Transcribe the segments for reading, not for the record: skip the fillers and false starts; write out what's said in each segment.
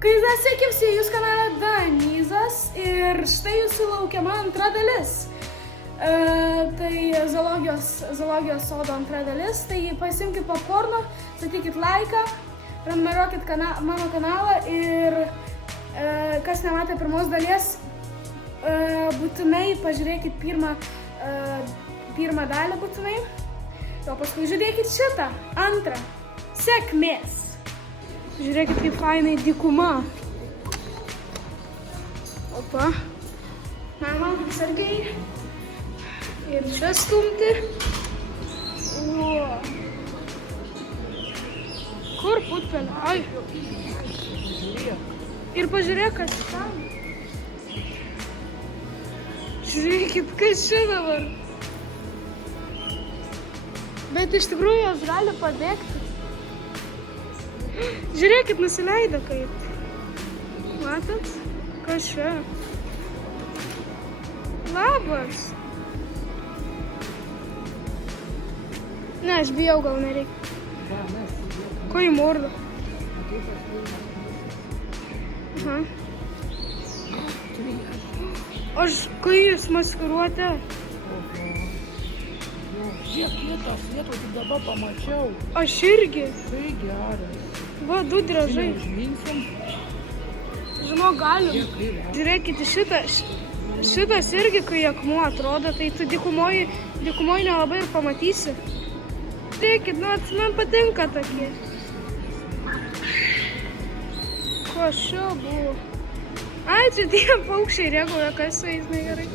Kai sveiki, jūs kanale Danizas ir štai jūsų laukiama antra dalis. Tai zoologijos sodo antra dalis. Tai pasiimkit popkorno, statykit laiką, prenumeruokit mano kanalą ir kas nematė pirmos dalies, būtinai pažiūrėkit pirmą dalį būtinai. O paskui žiūrėkit šitą, antrą. Sėkmės! Žiūrėkit, kaip fainai dykuma. Opa. Mama, atsargiai. Ir čia stumti. O. Kur putpelė? Ai. Ir pažiūrėk, kas ten. Žiūrėkit, kas čia dabar. Bet iš tikrųjų jos gali pabėgti. Žiūrėkit, nusileido kaip. Matot? Kas čia? Labas. Ne, aš bijau, gal nereikia. Ko į mordą? Aha. Aš kojus maskuruotė. Žiūrėk, kietas, vietos tik dabar pamačiau. Aš irgi. Tai geras. Va, du dražai. Užminsim. Žinau, galim. Žiūrėkite, šitas irgi, kai akmuo atrodo, tai tu dykumoj nelabai ir pamatysi. Žiūrėkit, man patinka tokie. Ko šio buvo? Ai, čia tie paukščiai reaguoja, kas su jais negerai.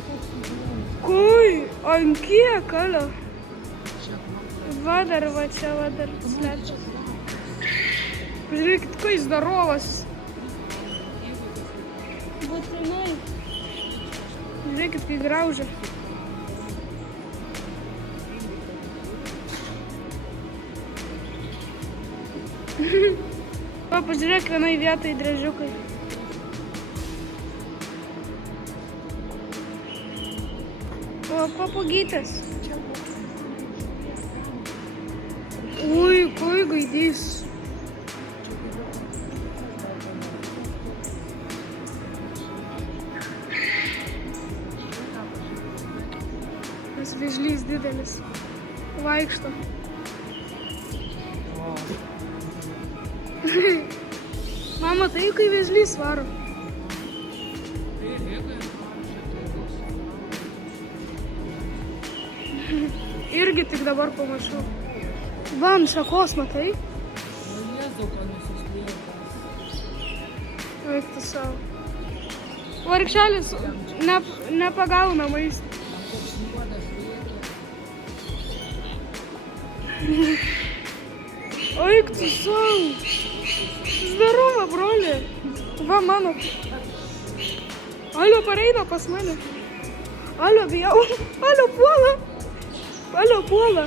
Kui, ant kiek, alio? Va dar slėpčias. Žiūrėkit, kai jis darovas. Būtinai. Žiūrėkit, kai graužia. Va, pažiūrėk, vienai vietai drežiukai. O, papugytės. Ui, kai gaidys. Tas vėžlys didelis. Vaikšto. Mama, tai kai vėžlys varo. Irgi tik dabar pamačiau. Va, ant šakos, matai? Eik tu savo. Vargšelis nepagauna maistą. Eik tu savo. Zdarova, broli. Va, mano. Alio, pareina pas mane. Alio, bijau. Alio, puola. Alio, puola.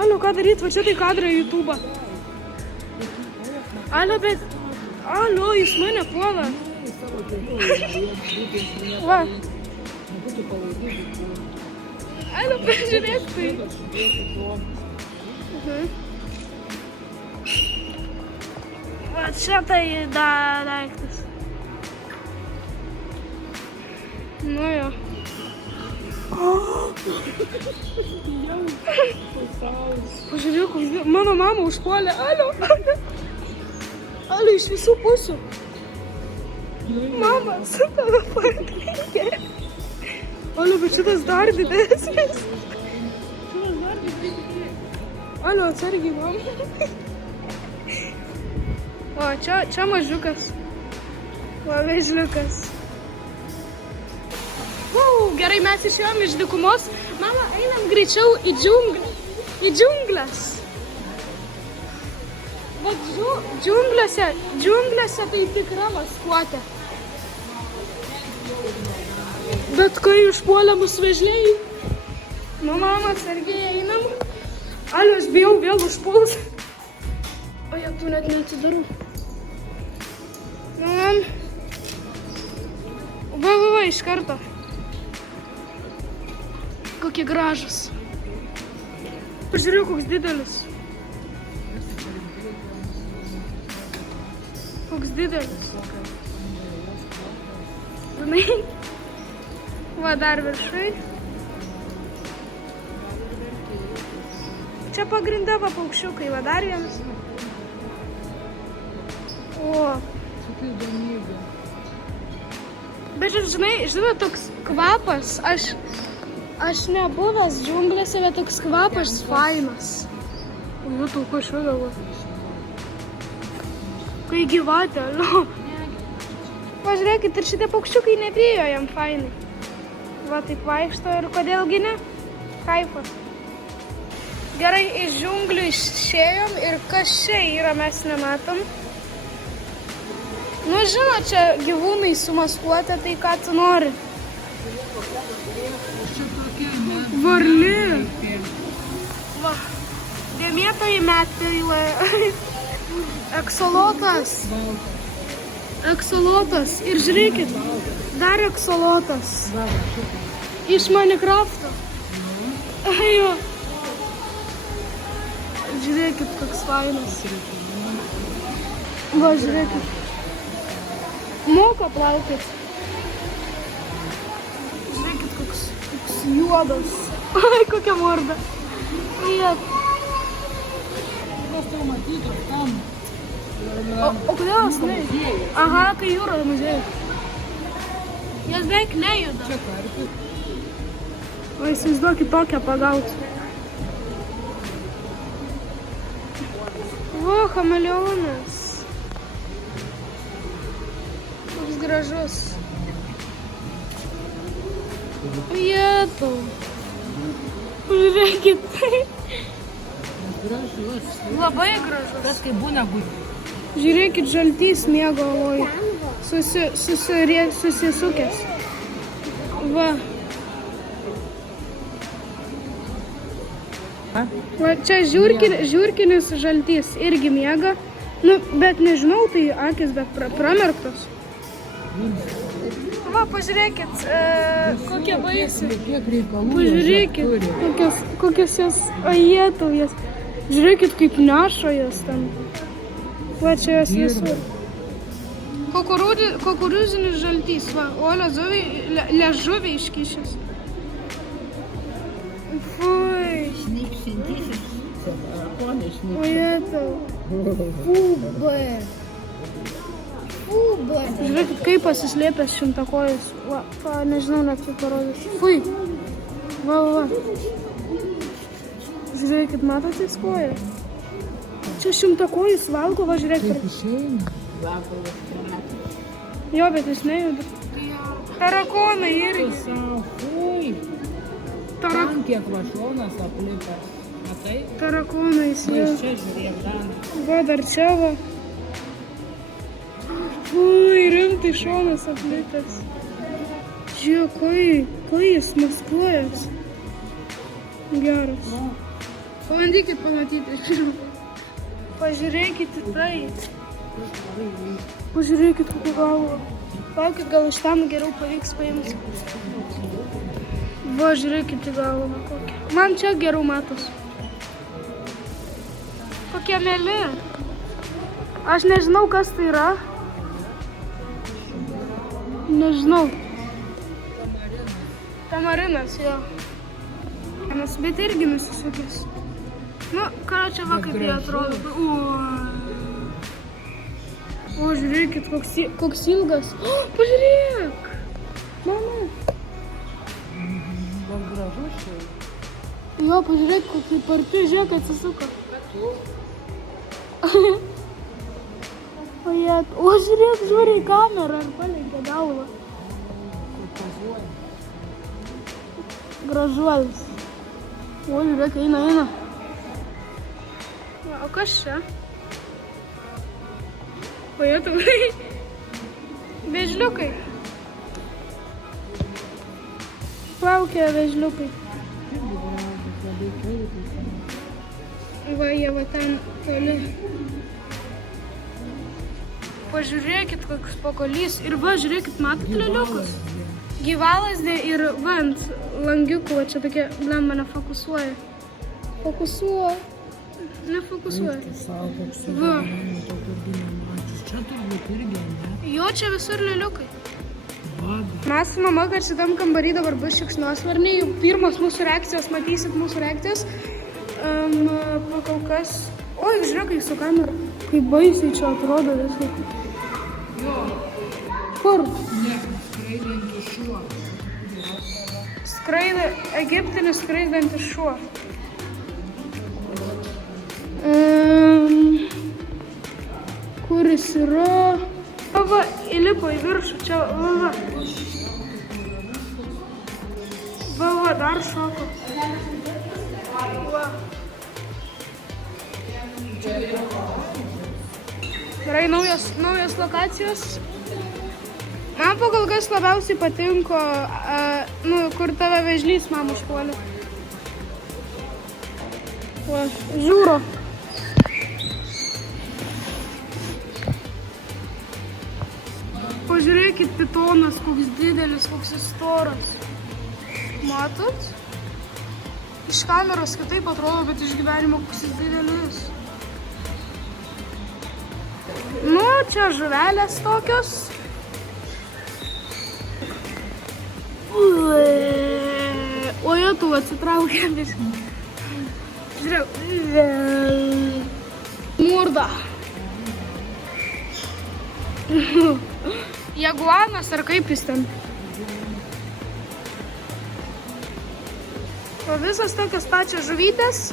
Alio, ką daryt? Va čia tai kadrai YouTube'ą. Alio, bet... Alio, jis mane puola. Va. Alio, pažiūrėk tai. Va čia tai daiktas. Nu jo. Pažiūrėk, mano mama užpuolė. Alio, Alio, iš visų pusių. Mama, su tave patikė. Alio, bet šitas dar didesnis. Alio, atsargiai, mama. O, čia mažiukas. O, vėžliukas. Gerai, mes išėjom iš dykumos. Mama, einam greičiau į džiungles. Bet džiunglėse tai tikra maskuotė. Bet kai užpuolė mus vėžliai, nu, mama, atsargiai einam. Alio, aš bijau vėl užpuls. O, jie tu net neatidarau. Man. Va, iš karto. Kokie gražus. Pažiūrėjau, koks didelis. Koks didelis. Žinai? Va dar viršai. Čia pagrinde va paukščiukai, va dar vienas. O. Tokia įdomybė. Bet žinai, toks kvapas, aš nebuvęs džiunglėse, bet toks kvapas fainas. O jų tau kažkodėl. Kai gyvatė, nu. Pažiūrėkit, ir šitie paukščiukai nebijo, jam fainai. Va taip vaikšto ir kodėlgi ne? Kaifas. Gerai, iš džiunglių išėjom ir kas čia yra, mes nematom. Nu, žinot, čia gyvūnai sumaskuoti, tai ką tu nori. Varlė. Va, dėmėtojai metai. Eksolotas. Eksolotas. Ir žiūrėkit, dar eksolotas. Iš Minecrafto. Jo. Žiūrėkit, koks fainas. Va, žiūrėkit. Moka plaukit. Žiūrėkit, koks juodas. Ai, kokia morda. Jep. Просто matyti tam. O kodėl jos ne? Aha, kai jūroje muziejus. Jos beveik nejuda. Čia karpis. O įsivaizduokit tokią pagauti. O, chameleonas. Koks gražus. Jetau. Žiūrėkit. Gražus. Labai gražus. Tas kaip būna būti. Žiūrėkit, žaltys miego oloj. Susisukęs. Va. Va čia žiurkinis žaltys irgi miega. Nu, bet nežinau, tai akis bet pramerktos. Va, pažiūrėkit, kokie baisi. Kiek reikalų. Pažiūrėkit, kokios jos ajetaujas. Žiūrėkit, kaip neša jas ten. Va, čia jos visur. Kukurūzinis žaltys, va, o liežuviai iškišęs. Fui. Šnipsintysis. O jetau. Fubė. Žiūrėkit, kaip pasislėpęs šimtakojus. Va, nežinau, net kaip parodys. Fui. Va. Žiūrėkit, matot jis koją? Čia šimtakojus valgo, va, žiūrėkit. Kaip išeina. Jo, bet jis nejuda. Tarakonai irgi. Fui. Tam kiek vašlonas aplipas. Matai? Tarakonai Va, jis. iš čia žiūrėk, Dan. Va, dar čia va. Fui, rimtai šonas aplipęs. Žiūrėk, kai jis maskuojas. Geras. Pabandykit pamatyti. Pažiūrėkit į tai. Pažiūrėkit, kokiu galvo. Laukit, gal iš ten geriau pavyks paimti. Va, žiūrėkit į galvą kokią. Man čia geriau matos. Kokie mėly. Aš nežinau, kas tai yra. Nežinau. Tamarinas, jo. Bet irgi nusisukęs. Nu, ką čia va kaip jie atrodo. O, žiūrėkit, koks ilgas. O, pažiūrėk. Mama. Gal gražus čia. Jo, pažiūrėk, kokį parti, žiūrėk, atsisuko. O, žiūrėk, žiūri į kamerą ir paleikė galvą. Gražuolis. O, žiūrėk, eina. O kas čia? O, jie tavai. Vežliukai. Plaukia vežliukai. Va, jie va ten toli. Pažiūrėkit, koks pakolys. Ir va, žiūrėkit, matot lėliukus? Gyvalazdė ir va ant langiukų, va čia tokie, blemba, nefokusuoja. Fokusuoja. Nefokusuoja. Tu savo, koks Va. tokio būna mačius. Čia turbūt irgi, ne? Jo, čia visur lėliukai. Babi. Mes su mama, kad šitam kambarį dabar bus šikšnosparniai. Jau pirmos mūsų reakcijos, matysit mūsų reakcijas. Kol kas... Oi, žiūrėk, su kamera. Kaip baisiai čia atrodo viskas. Jo. Kur? Ne, skraidantis šuo. Egiptinis skraidantis šuo. Kuris yra... Va, įlipo į viršų, čia, va. Va, dar šoko. Va. Gerai, naujos lokacijos. Man kol kas labiausiai patinko, kur tave vėžlys mama užpuolė. Va, žiūro. Pažiūrėkit, pitonas, koks didelis, koks jis storas. Matot? Iš kameros kitaip atrodo, bet iš gyvenimo koks jis didelis. Nu, čia žuvelės tokios. O jie tu atsitraukė viską. Žiūrėk. Murda. Jaguanas ar kaip jis ten? O visas tokios pačios žuvytės.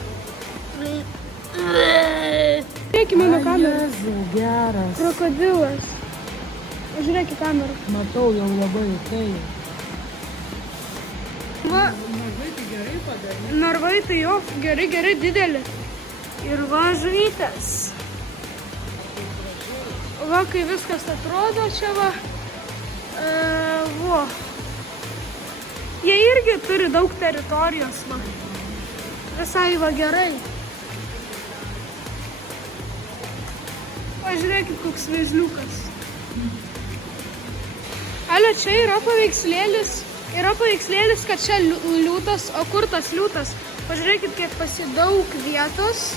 Žiūrėk į mano kamerą. Jezu, geras. Krokodilas. Žiūrėk į kamerą. Matau jau labai tai. Va, Narvai tai gerai padarė. narvai tai jo, gerai, dideli. Ir va, žuvytės. Va, kai viskas atrodo čia va. Va. Jie irgi turi daug teritorijos, va. Visai va gerai. Pažiūrėkit, koks vėžliukas. Alio, čia yra paveikslėlis. Yra paveikslėlis, kad čia liūtas, o kur tas liūtas? Pažiūrėkit, kiek pasidaug vietos.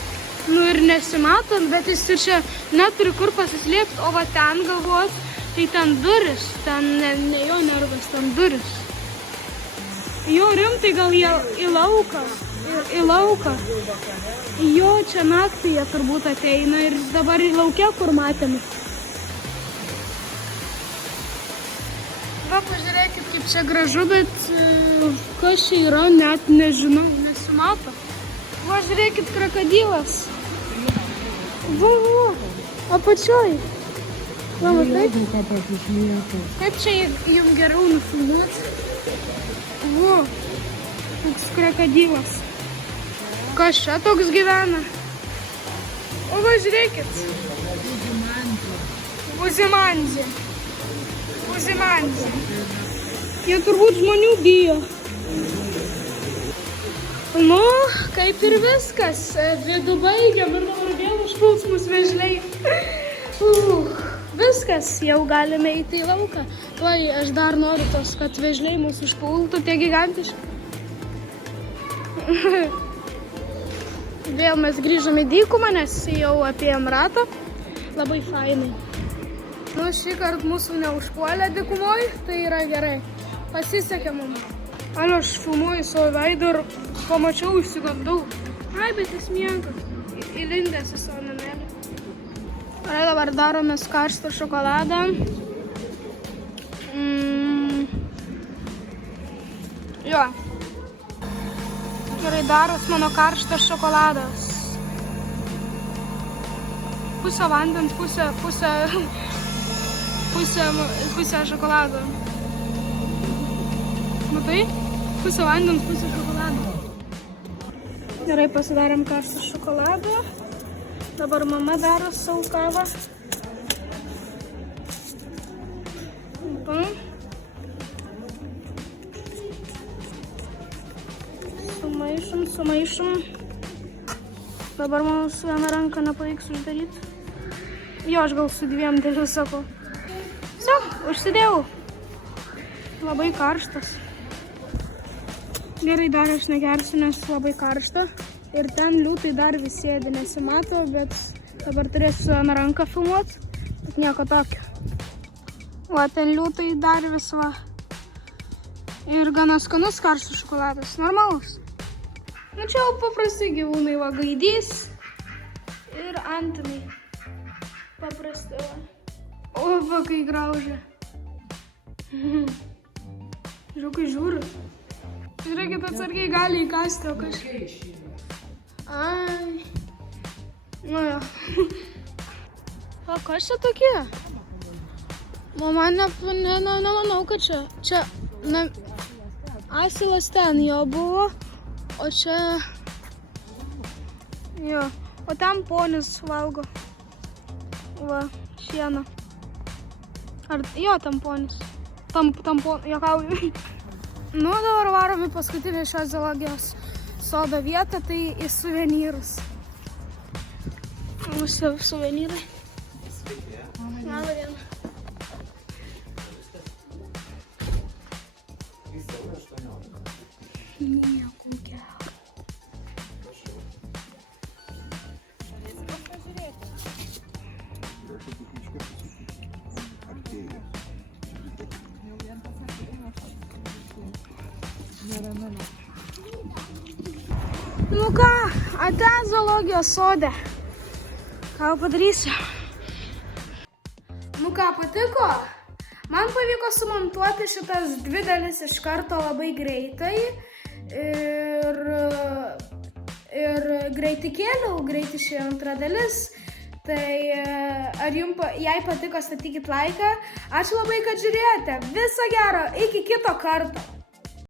Nu ir nesimatant, bet jis ir čia neturi kur pasislėpti, o va ten galvot, tai ten duris, ten ne jo nervas, ten duris. Jo, rimtai gal jie į lauką, į lauką. Jo, čia naktį jie turbūt ateina ir dabar į laukę, kur matėme. Va, pažiūrėkit, kaip čia gražu, bet kas čia yra, net nežinau, nesimato. Va, žiūrėkit, krokodilas. Va, apačioj. Va, matai? Kaip čia jums geriau nufilmuoti? Va, toks krokodilas. Kas čia toks gyvena? O va, žiūrėkit. Uzimandė. Jie turbūt žmonių bijo. Nu, kaip ir viskas. Vidų baigiam ir dabar vėl užpuls mus vėžliai. Viskas, jau galime eiti į lauką. Vai, aš dar noriu tos, kad vėžliai mus užpultų, tie gigantiški. Vėl mes grįžom į dykumą, nes jau apėjom ratą. Labai fainai. Nu, šį kartą mūsų neužpuolė dykumoj, tai yra gerai. Pasisekė mums. Alio, aš filmuoju savo veidą ir pamačiau, išsigandau. Ai, bet jis miega. Įlindęs į savo namelį. Gerai, dabar daromės karštą šokoladą. Jo. Gerai, daros mano karštas šokoladas. Pusę vandens, pusę šokolado. Matai? Pusę vandens, pusę šokolado. Gerai, pasidarėm karštą šokoladą. Dabar mama daro savo kavą. Sumaišom. Dabar man su viena ranka nepavyks uždaryti. Jo, aš gal su dviem dėliu sakau. Все, užsidėjau. Labai karštas. Gerai, dar aš negersiu, nes labai karšta. Ir ten liūtai dar vis sėdi, nesimato, bet dabar turėsiu su viena ranka filmuoti. Bet nieko tokio. Va, ten liūtai dar vis va. Ir gana skanus karštas šokoladas. Normalus. Nu čia jau paprasti gyvūnai, va, gaidys ir antinai. Paprasti, va. O, va, kai graužia. Žiūkai žiūri. Žiūrėkit, atsargiai gali įkasti, o kažkaip. Ai. Nu jo. O kas čia tokie? Mama, nemanau, kad čia. Čia, asilas ten jo buvo, o čia. Jo, o ten ponis valgo. Va, šieną. Ar, jo, ten ponis. Juokauju. Nu, dabar varom į paskutinę šios zoologijos sodo vietą, tai į suvenyrus. Mūsų suvenyrai. Labą dieną. Nieko gero. Nu ką, ate zoologijos sode. Ką padarysiu? Nu ką, patiko? Man pavyko sumontuoti šitas dvi dalis iš karto labai greitai. Ir greitai kėliau, greitai išėjo antra dalis. Tai jei patiko, statykit laiką. Ačiū labai, kad žiūrėjote. Viso gero, iki kito karto.